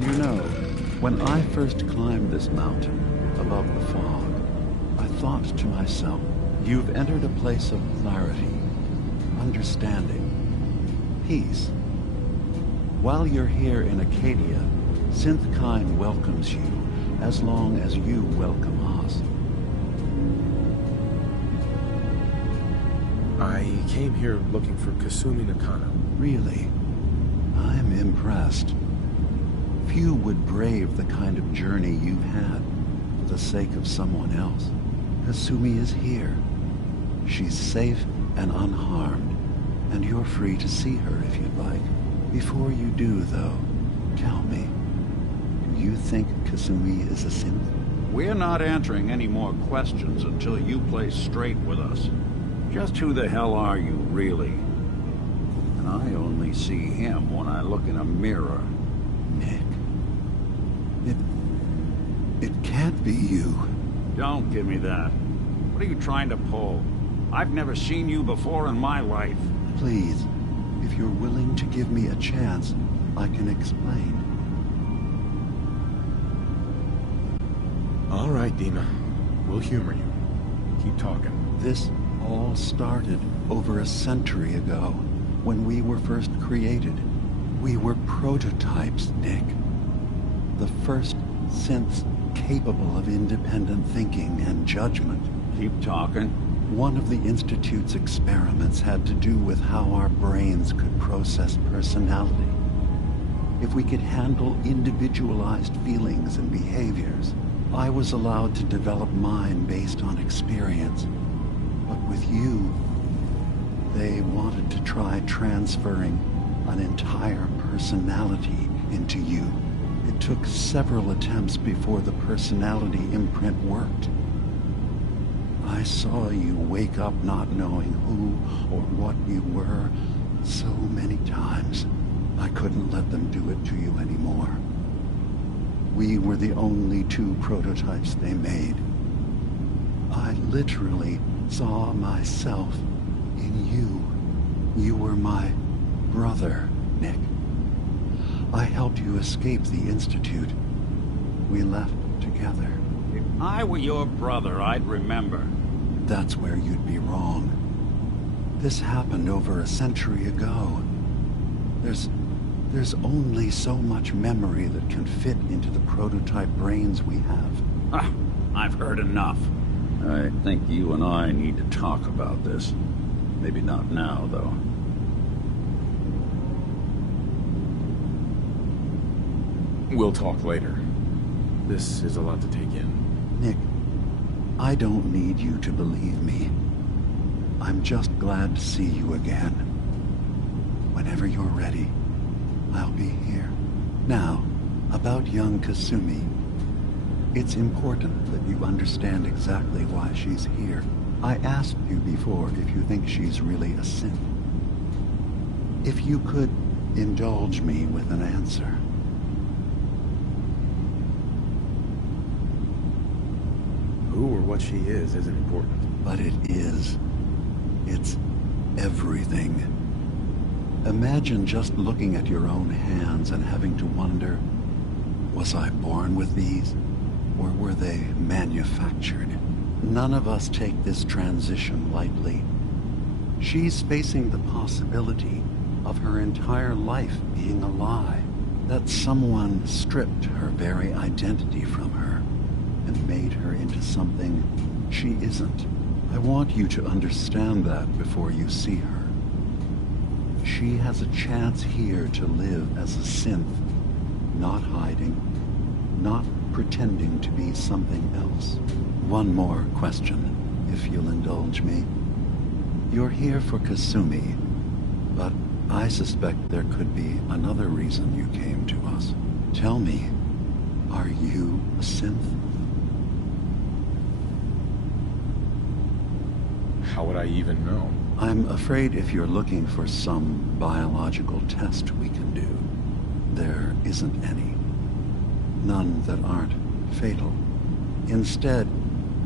You know, when I first climbed this mountain above the fog, I thought to myself, you've entered a place of clarity, understanding, peace. While you're here in Acadia, Synthkind welcomes you as long as you welcome us. I came here looking for Kasumi Nakano. Really? I'm impressed. Few would brave the kind of journey you've had for the sake of someone else. Kasumi is here. She's safe and unharmed, and you're free to see her if you'd like. Before you do, though, tell me, do you think Kasumi is a synth? We're not answering any more questions until you play straight with us. Just who the hell are you, really? And I only see him when I look in a mirror. Nick. It can't be you. Don't give me that. What are you trying to pull? I've never seen you before in my life. Please, if you're willing to give me a chance, I can explain. All right, Dima. We'll humor you. Keep talking. This all started over a century ago, when we were first created. We were prototypes, Nick. The first synths capable of independent thinking and judgment. Keep talking. One of the Institute's experiments had to do with how our brains could process personality. If we could handle individualized feelings and behaviors, I was allowed to develop mine based on experience. But with you, they wanted to try transferring an entire personality into you. It took several attempts before the personality imprint worked. I saw you wake up not knowing who or what you were so many times. I couldn't let them do it to you anymore. We were the only two prototypes they made. I literally saw myself in you. You were my brother, Nick. I helped you escape the Institute. We left together. If I were your brother, I'd remember. That's where you'd be wrong. This happened over a century ago. There's only so much memory that can fit into the prototype brains we have. Ah, I've heard enough. I think you and I need to talk about this. Maybe not now, though. We'll talk later. This is a lot to take in. Nick, I don't need you to believe me. I'm just glad to see you again. Whenever you're ready, I'll be here. Now, about young Kasumi. It's important that you understand exactly why she's here. I asked you before if you think she's really a synth. If you could indulge me with an answer. Who or what she is isn't important. But it is. It's everything. Imagine just looking at your own hands and having to wonder, was I born with these? Or were they manufactured? None of us take this transition lightly. She's facing the possibility of her entire life being a lie. That someone stripped her very identity from her and made her into something she isn't. I want you to understand that before you see her. She has a chance here to live as a synth, not hiding, not pretending to be something else. One more question, if you'll indulge me. You're here for Kasumi, but I suspect there could be another reason you came to us. Tell me, are you a synth? How would I even know? I'm afraid if you're looking for some biological test we can do, there isn't any. None that aren't fatal. Instead,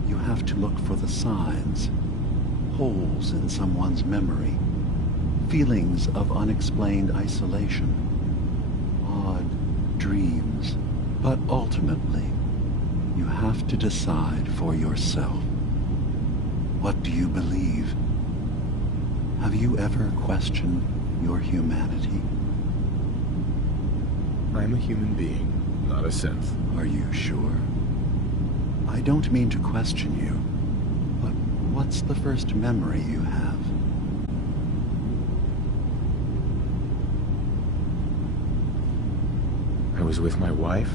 you have to look for the signs. holes in someone's memory, feelings of unexplained isolation, odd dreams. But ultimately, you have to decide for yourself. What do you believe? Have you ever questioned your humanity? I'm a human being, not a synth. Are you sure? I don't mean to question you, but what's the first memory you have? I was with my wife.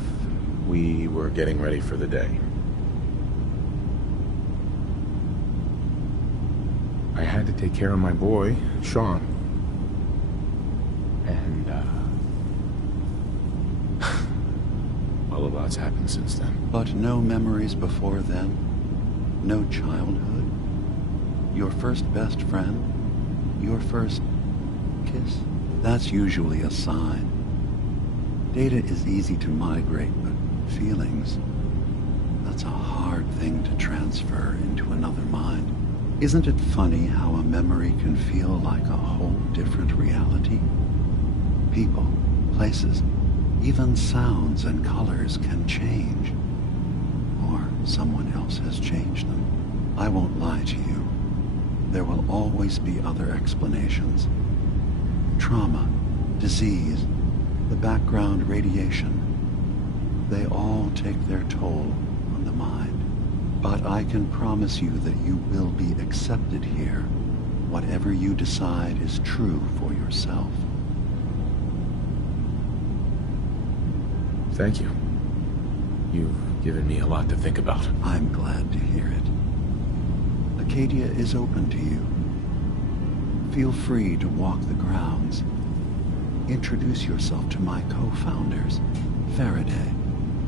We were getting ready for the day. I had to take care of my boy, Sean. And, well, a lot's happened since then. But no memories before then? No childhood? Your first best friend? Your first kiss? That's usually a sign. Data is easy to migrate, but feelings, that's a hard thing to transfer into another mind. Isn't it funny how a memory can feel like a whole different reality? People, places, even sounds and colors can change. Or someone else has changed them. I won't lie to you. There will always be other explanations. Trauma, disease, the background radiation. They all take their toll on the mind. But I can promise you that you will be accepted here, whatever you decide is true for yourself. Thank you. You've given me a lot to think about. I'm glad to hear it. Acadia is open to you. Feel free to walk the grounds. Introduce yourself to my co-founders, Faraday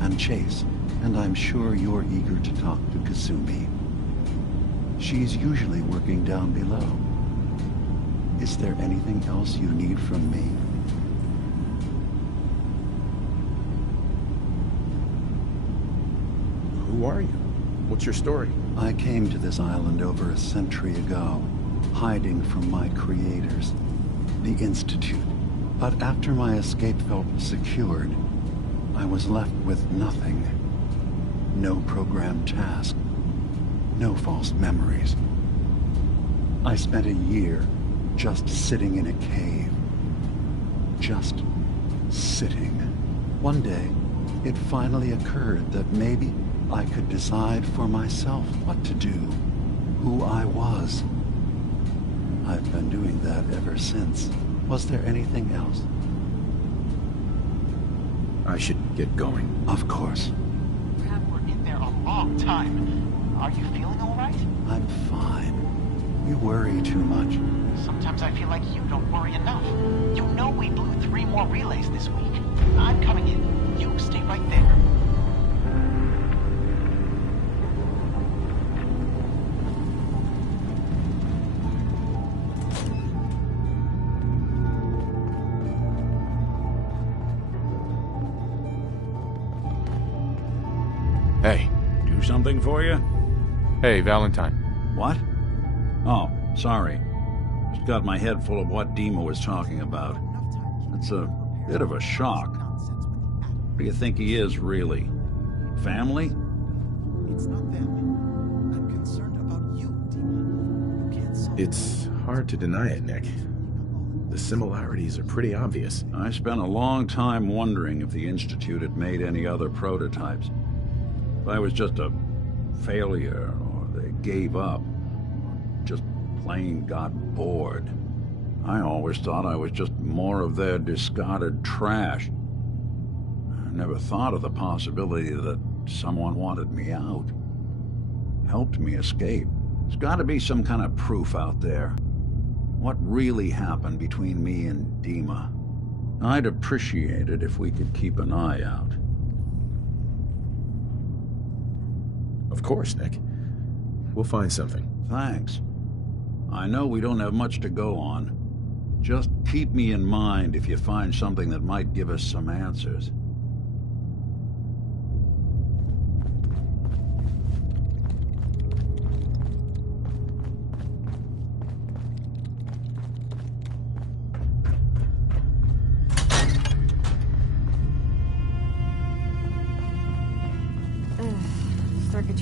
and Chase, and I'm sure you're eager to talk to Kasumi. She's usually working down below. Is there anything else you need from me? Who are you? What's your story? I came to this island over a century ago, hiding from my creators, the Institute. But after my escape felt secured, I was left with nothing. No programmed task. No false memories. I spent a year just sitting in a cave. Just sitting. One day, it finally occurred that maybe I could decide for myself what to do, who I was. I've been doing that ever since. Was there anything else? I should get going. Of course. Brad, we're in there a long time. Are you feeling all right? I'm fine. You worry too much. Sometimes I feel like you don't worry enough. You know we blew 3 more relays this week. I'm coming in. You stay right there. Hey. Do something for you? Hey, Valentine. What? Oh, sorry. Just got my head full of what Dima was talking about. It's a bit of a shock. What do you think he is, really? Family? It's not them. I'm concerned about you, Dima. You can't solve It's hard to deny it, Nick. The similarities are pretty obvious. I spent a long time wondering if the Institute had made any other prototypes. If I was just a failure, or they gave up, or just plain got bored. I always thought I was just more of their discarded trash. I never thought of the possibility that someone wanted me out, helped me escape. There's got to be some kind of proof out there. What really happened between me and Dima? I'd appreciate it if we could keep an eye out. Of course, Nick. We'll find something. Thanks. I know we don't have much to go on. Just keep me in mind if you find something that might give us some answers.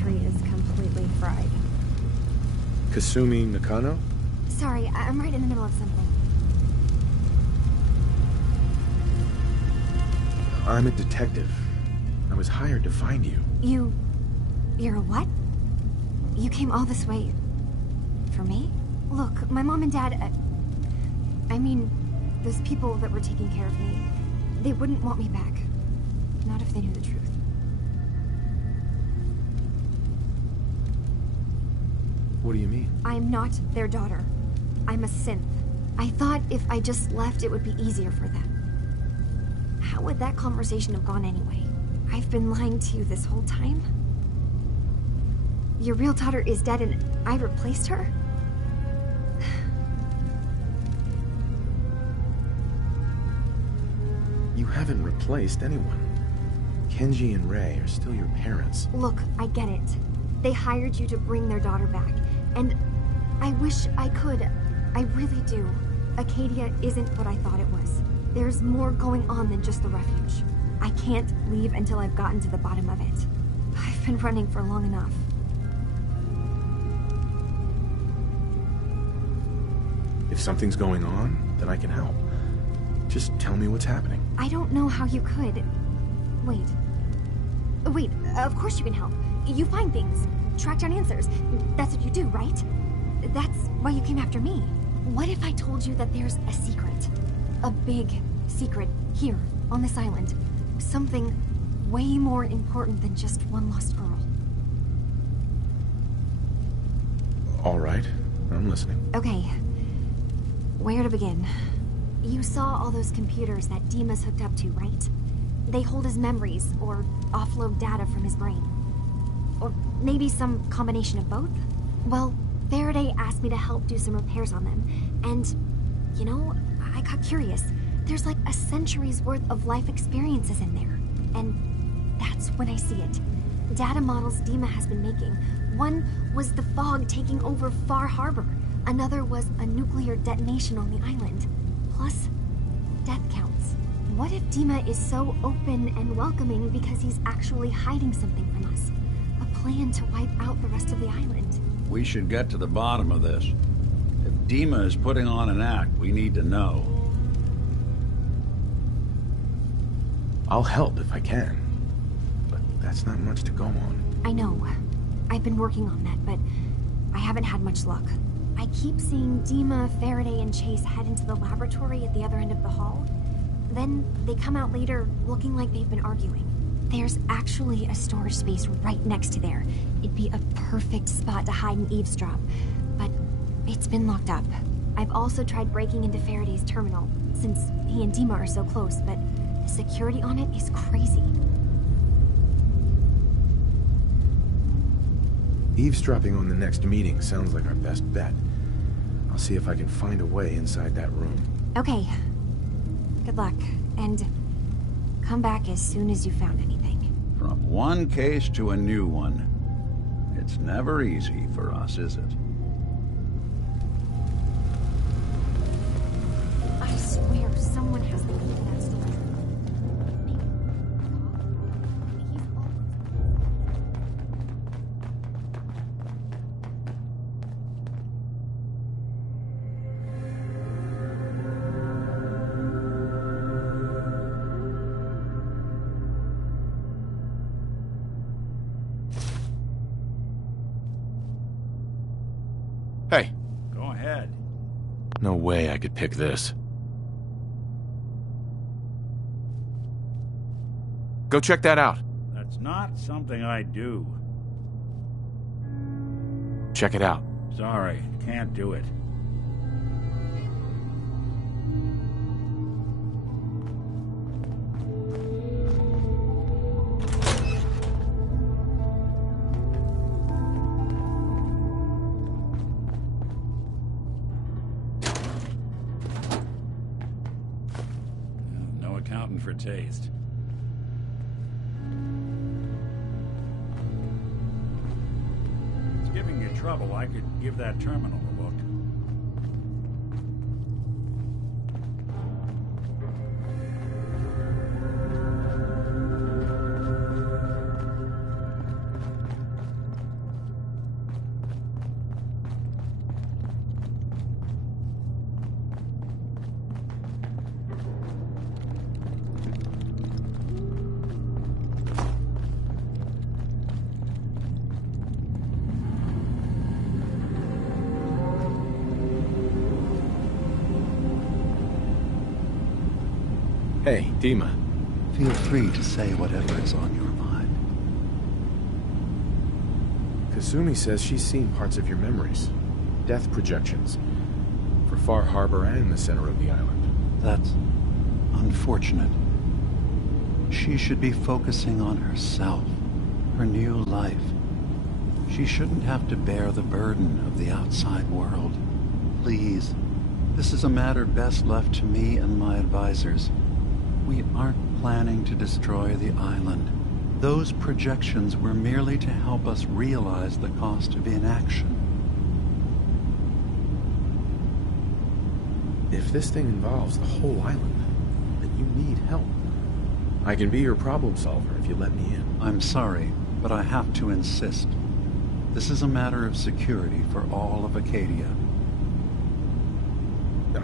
laboratory is completely fried. Kasumi Nakano? Sorry, I'm right in the middle of something. I'm a detective. I was hired to find you. You're a what? You came all this way... for me? Look, my mom and dad... I mean, those people that were taking care of me, they wouldn't want me back. Not if they knew the truth. What do you mean? I'm not their daughter. I'm a synth. I thought if I just left, it would be easier for them. How would that conversation have gone anyway? I've been lying to you this whole time? Your real daughter is dead and I replaced her? You haven't replaced anyone. Kenji and Rei are still your parents. Look, I get it. They hired you to bring their daughter back, and I wish I could. I really do. Acadia isn't what I thought it was. There's more going on than just the refuge. I can't leave until I've gotten to the bottom of it. I've been running for long enough. If something's going on, then I can help. Just tell me what's happening. I don't know how you could. Wait, of course you can help. You find things, track down answers. That's what you do, right? That's why you came after me. What if I told you that there's a secret? A big secret here, on this island. Something way more important than just one lost girl. All right, I'm listening. Okay. Where to begin? You saw all those computers that Dima's hooked up to, right? They hold his memories, or offload data from his brain. Or maybe some combination of both? Well, Faraday asked me to help do some repairs on them, and, you know, I got curious. There's like a century's worth of life experiences in there, and that's when I see it. Data models Dima has been making. One was the fog taking over Far Harbor. Another was a nuclear detonation on the island. Plus, death counts. What if Dima is so open and welcoming because he's actually hiding something from us? A plan to wipe out the rest of the island. We should get to the bottom of this. If Dima is putting on an act, we need to know. I'll help if I can. But that's not much to go on. I know. I've been working on that, but I haven't had much luck. I keep seeing Dima, Faraday, and Chase head into the laboratory at the other end of the hall. Then they come out later looking like they've been arguing. There's actually a storage space right next to there. It'd be a perfect spot to hide and eavesdrop, but it's been locked up. I've also tried breaking into Faraday's terminal, since he and Dima are so close, but the security on it is crazy. Eavesdropping on the next meeting sounds like our best bet. I'll see if I can find a way inside that room. Okay. Good luck, and come back as soon as you found anything. From one case to a new one. It's never easy for us, is it? I swear someone has the key to that storage room. Hey. Go ahead. No way I could pick this. Go check that out. That's not something I do. Check it out. Sorry, can't do it. No accounting for taste. It's giving you trouble. I could give that terminal a look. Hey, Dima. Feel free to say whatever is on your mind. Kasumi says she's seen parts of your memories. Death projections. For Far Harbor and the center of the island. That's unfortunate. She should be focusing on herself, her new life. She shouldn't have to bear the burden of the outside world. Please, this is a matter best left to me and my advisors. We aren't planning to destroy the island. Those projections were merely to help us realize the cost of inaction. If this thing involves the whole island, then you need help. I can be your problem solver if you let me in. I'm sorry, but I have to insist. This is a matter of security for all of Acadia.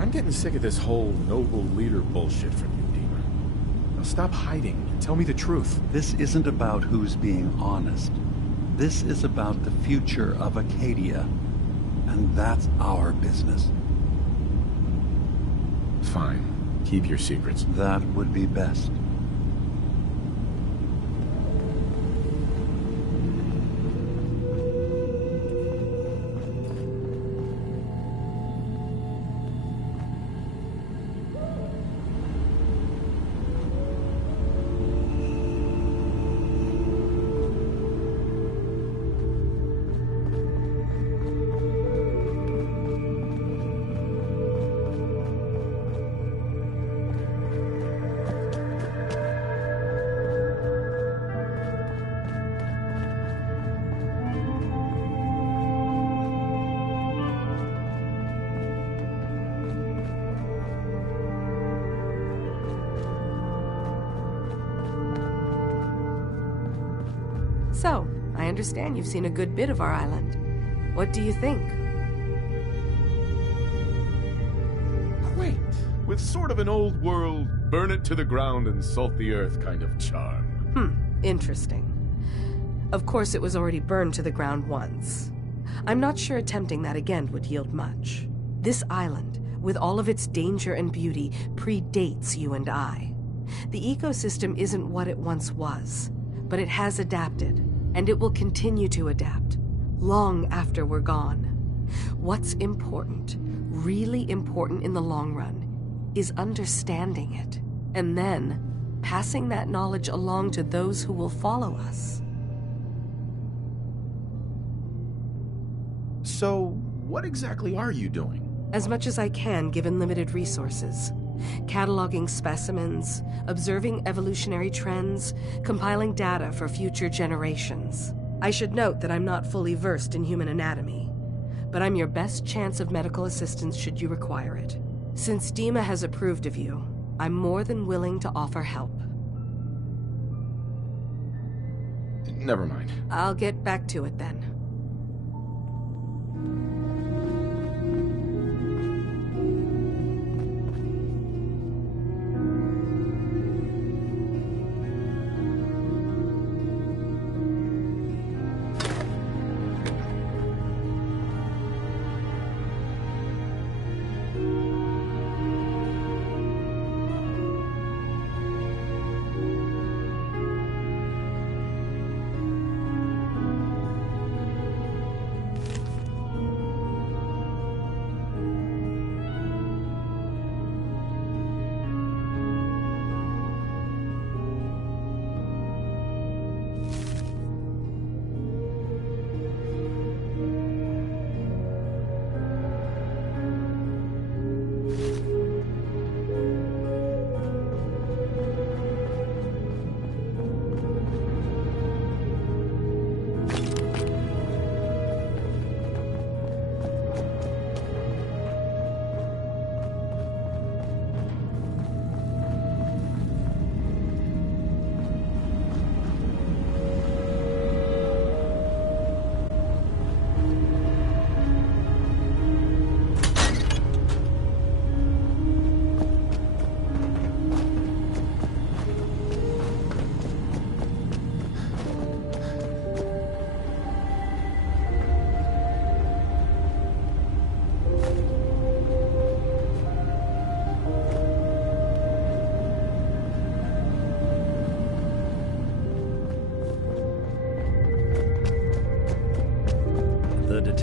I'm getting sick of this whole noble leader bullshit from you, Dima. Now stop hiding and tell me the truth. This isn't about who's being honest. This is about the future of Acadia. And that's our business. Fine. Keep your secrets. That would be best. So, I understand you've seen a good bit of our island. What do you think? Quaint, with sort of an old world, burn it to the ground and salt the earth kind of charm. Interesting. Of course, it was already burned to the ground once. I'm not sure attempting that again would yield much. This island, with all of its danger and beauty, predates you and I. The ecosystem isn't what it once was, but it has adapted, and it will continue to adapt, long after we're gone. What's important, really important in the long run, is understanding it, and then passing that knowledge along to those who will follow us. So, what exactly are you doing? As much as I can, given limited resources. Cataloging specimens, observing evolutionary trends, compiling data for future generations. I should note that I'm not fully versed in human anatomy, but I'm your best chance of medical assistance should you require it. Since Dima has approved of you, I'm more than willing to offer help. Never mind. I'll get back to it then.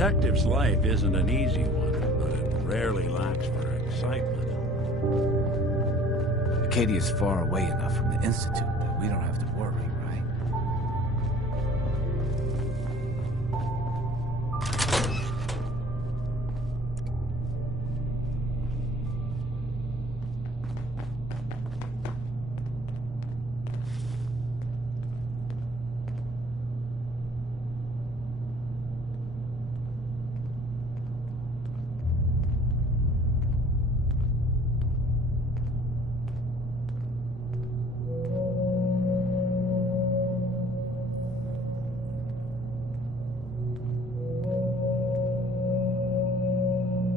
detective's life isn't an easy one, but it rarely lacks for excitement. Acadia's far away enough from the Institute that we don't have to worry, right?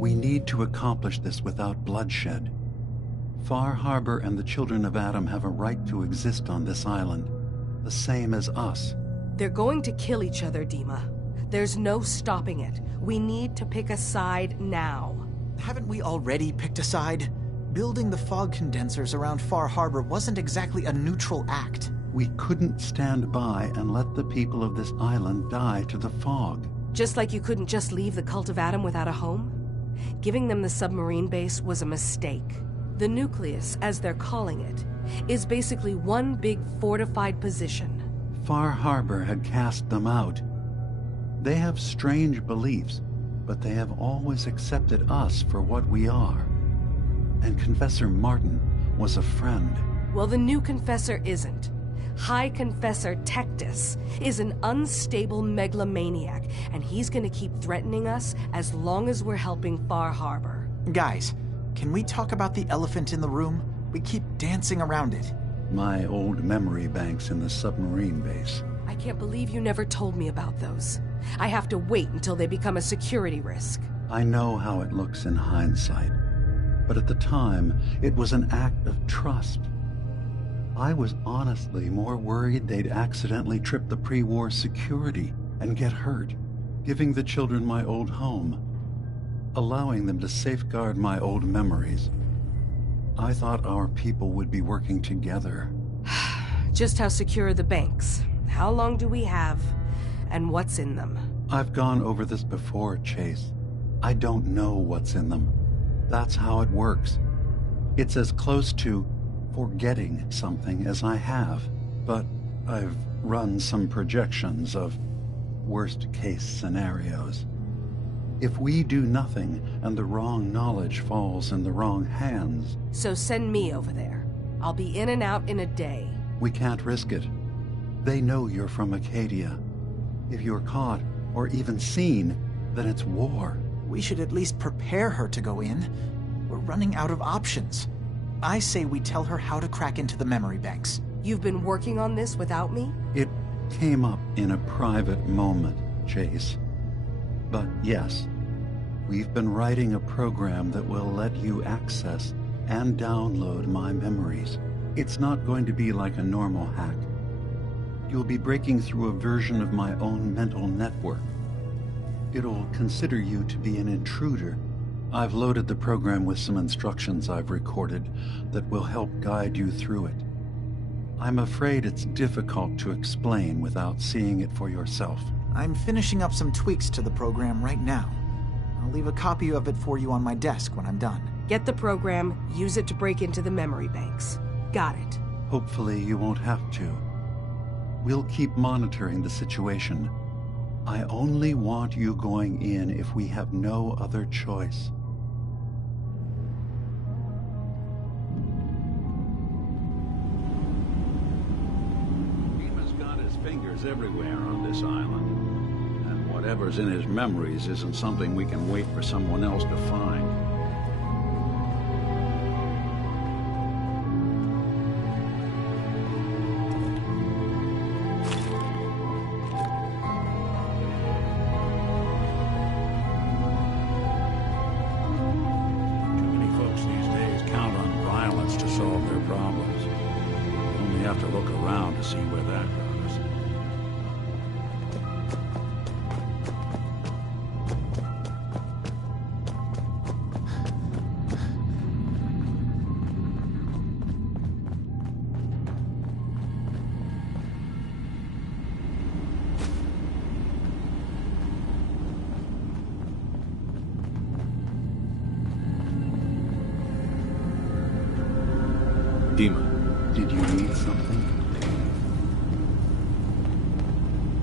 We need to accomplish this without bloodshed. Far Harbor and the Children of Adam have a right to exist on this island, the same as us. They're going to kill each other, Dima. There's no stopping it. We need to pick a side now. Haven't we already picked a side? Building the fog condensers around Far Harbor wasn't exactly a neutral act. We couldn't stand by and let the people of this island die to the fog. Just like you couldn't just leave the Cult of Adam without a home? Giving them the submarine base was a mistake. The nucleus, as they're calling it, is basically one big fortified position. Far Harbor had cast them out. They have strange beliefs, but they have always accepted us for what we are. And Confessor Martin was a friend. Well, the new Confessor isn't. High Confessor Tectus is an unstable megalomaniac, and he's gonna keep threatening us as long as we're helping Far Harbor. Guys, can we talk about the elephant in the room? We keep dancing around it. My old memory banks in the submarine base. I can't believe you never told me about those. I have to wait until they become a security risk. I know how it looks in hindsight, but at the time, it was an act of trust. I was honestly more worried they'd accidentally trip the pre-war security and get hurt, giving the children my old home, allowing them to safeguard my old memories. I thought our people would be working together. Just how secure are the banks? How long do we have? And what's in them? I've gone over this before, Chase. I don't know what's in them. That's how it works. It's as close to forgetting something as I have, but I've run some projections of worst-case scenarios. If we do nothing and the wrong knowledge falls in the wrong hands... So send me over there. I'll be in and out in a day. We can't risk it. They know you're from Acadia. If you're caught, or even seen, then it's war. We should at least prepare her to go in. We're running out of options. I say we tell her how to crack into the memory banks. You've been working on this without me? It came up in a private moment, Chase. But yes, we've been writing a program that will let you access and download my memories. It's not going to be like a normal hack. You'll be breaking through a version of my own mental network. It'll consider you to be an intruder. I've loaded the program with some instructions I've recorded that will help guide you through it. I'm afraid it's difficult to explain without seeing it for yourself. I'm finishing up some tweaks to the program right now. I'll leave a copy of it for you on my desk when I'm done. Get the program, use it to break into the memory banks. Got it. Hopefully you won't have to. We'll keep monitoring the situation. I only want you going in if we have no other choice. Dima's got his fingers everywhere on this island. And whatever's in his memories isn't something we can wait for someone else to find. Too many folks these days count on violence to solve their problems. You only have to look around to see where that goes. Dima, Did you need something?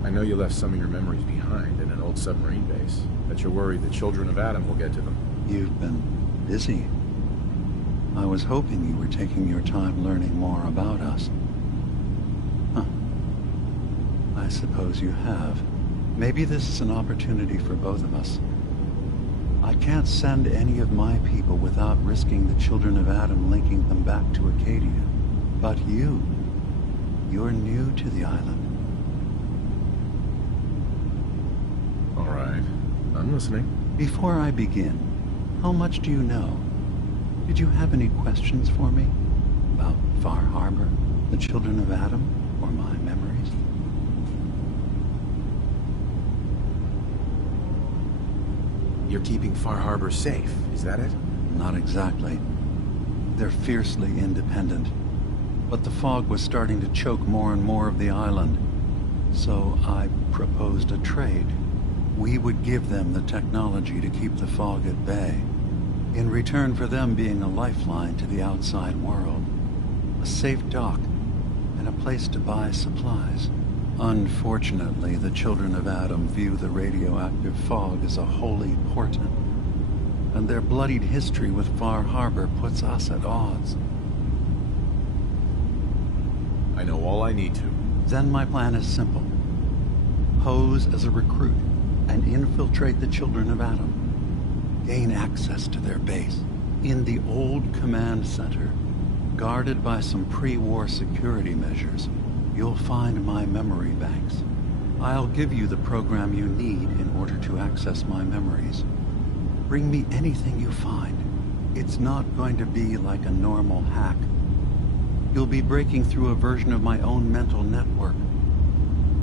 I know you left some of your memories behind in an old submarine base. Bet you're worried the children of Adam will get to them. You've been busy. I was hoping you were taking your time learning more about us. Huh. I suppose you have. Maybe this is an opportunity for both of us. I can't send any of my people without risking the children of Adam linking them back to Acadia. But you're new to the island. All right, I'm listening. Before I begin, how much do you know? Did you have any questions for me? About Far Harbor, the children of Adam, or my memories? You're keeping Far Harbor safe, is that it? Not exactly. They're fiercely independent. But the fog was starting to choke more and more of the island. So I proposed a trade. We would give them the technology to keep the fog at bay, in return for them being a lifeline to the outside world, a safe dock, and a place to buy supplies. Unfortunately, the children of Adam view the radioactive fog as a holy portent, and their bloodied history with Far Harbor puts us at odds. I know all I need to. Then my plan is simple. Pose as a recruit and infiltrate the children of Adam. Gain access to their base in the old command center, guarded by some pre-war security measures. You'll find my memory banks. I'll give you the program you need in order to access my memories. Bring me anything you find. It's not going to be like a normal hack. You'll be breaking through a version of my own mental network.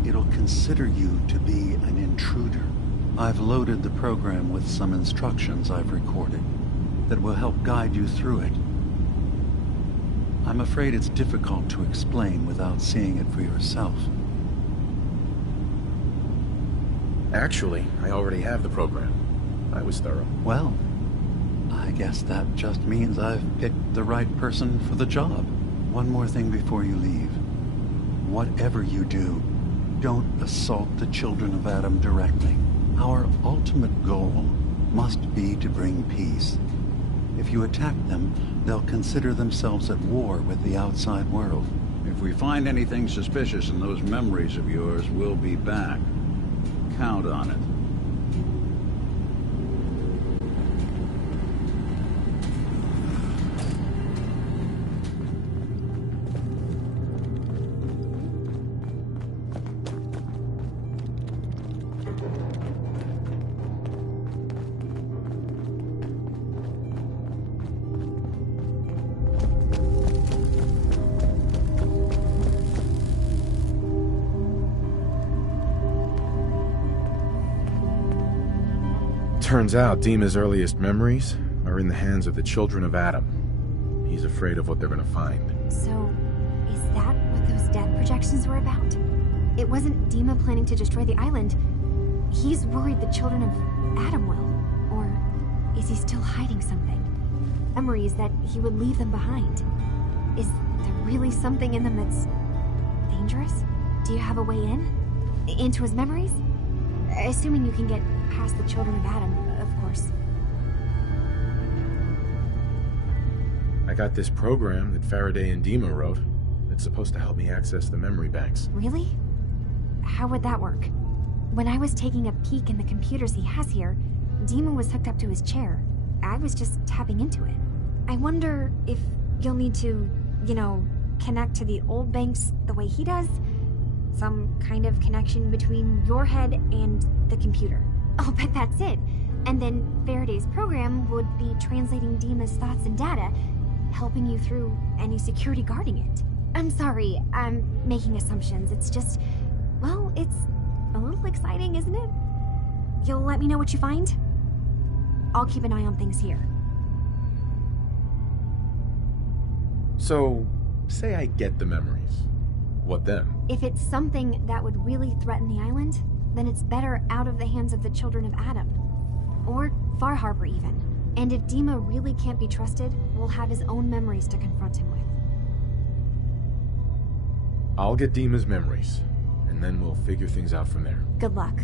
It'll consider you to be an intruder. I've loaded the program with some instructions I've recorded that will help guide you through it. I'm afraid it's difficult to explain without seeing it for yourself. Actually, I already have the program. I was thorough. Well, I guess that just means I've picked the right person for the job. One more thing before you leave. Whatever you do, don't assault the children of Adam directly. Our ultimate goal must be to bring peace. If you attack them, they'll consider themselves at war with the outside world. If we find anything suspicious in those memories of yours, we'll be back. Count on it. Turns out Dima's earliest memories are in the hands of the children of Adam. He's afraid of what they're gonna find. So, is that what those death projections were about? It wasn't Dima planning to destroy the island. He's worried the children of Adam will. Or is he still hiding something? Memories that he would leave them behind. Is there really something in them that's dangerous? Do you have a way in? Into his memories? Assuming you can get past the children of Adam, of course. I got this program that Faraday and Dima wrote. It's supposed to help me access the memory banks. Really? How would that work? When I was taking a peek in the computers he has here, Dima was hooked up to his chair. I was just tapping into it. I wonder if you'll need to, connect to the old banks the way he does? Some kind of connection between your head and the computer. I'll bet that's it. And then Faraday's program would be translating Dima's thoughts and data, helping you through any security guarding it. I'm sorry, I'm making assumptions. It's just, well, it's a little exciting, isn't it? You'll let me know what you find? I'll keep an eye on things here. So, say I get the memories. What then? If it's something that would really threaten the island, then it's better out of the hands of the children of Adam. Or Far Harbor, even. And if Dima really can't be trusted, we'll have his own memories to confront him with. I'll get Dima's memories, and then we'll figure things out from there. Good luck.